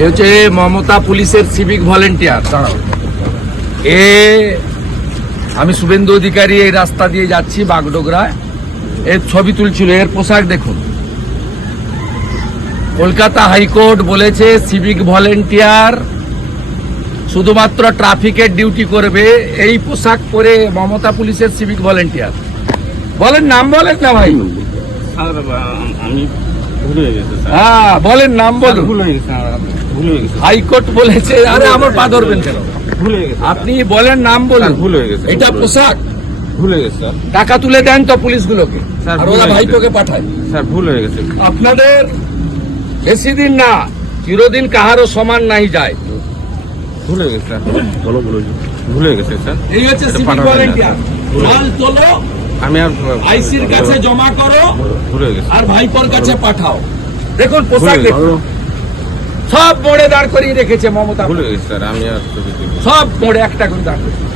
এ হচ্ছে মমতা পুলিশের civic volunteer দাঁড়াও। এ আমি শুভেন্দু অধিকারী এই রাস্তা দিয়ে যাচ্ছি বাগডোগরায়। এর ছবি তুলছিল এর পোশাক দেখুন। কলকাতা হাইকোর্ট বলেছে সিভিক ভলেন্টিয়ার শুধুমাত্র ট্রাফিকের ডিউটি করবে এই পোশাক পরে মমতা পুলিশের সিভিক ভলেন্টিয়ার বলেন নাম বলেন না ভাই। হয়ে হ্যাঁ বলেন নাম বলুন। হয়ে হয়ে হাইকোর্ট বলেছে আরে আমার পা ধরবেন কেন ভুল হয়ে গেছে আপনি বলেন নাম বলুন ভুল হয়ে গেছে। এটা পোশাক ভুল হয়ে গেছে স্যার টাকা তুলে দেন তো পুলিশগুলোকে আর ওরা ভাইপোকে পাঠায় স্যার ভুল হয়ে গেছে আপনাদের বেশি দিন না চিরদিন কাহারও সমান নাই যায় ভুল হয়ে গেছে স্যার বলো বলো ভুল হয়ে গেছে স্যার এই হচ্ছে। ভলেন্টিয়ার তোলো আমি আর আইসির কাছে জমা করো ভুল হয়ে গেছে আর ভাইপোর কাছে পাঠাও দেখুন পোশাক দেখুন। সব মোড়ে দাঁড় করিয়ে রেখেছে মমতা। সব মোড়ে একটা করে দাঁড় করিয়ে।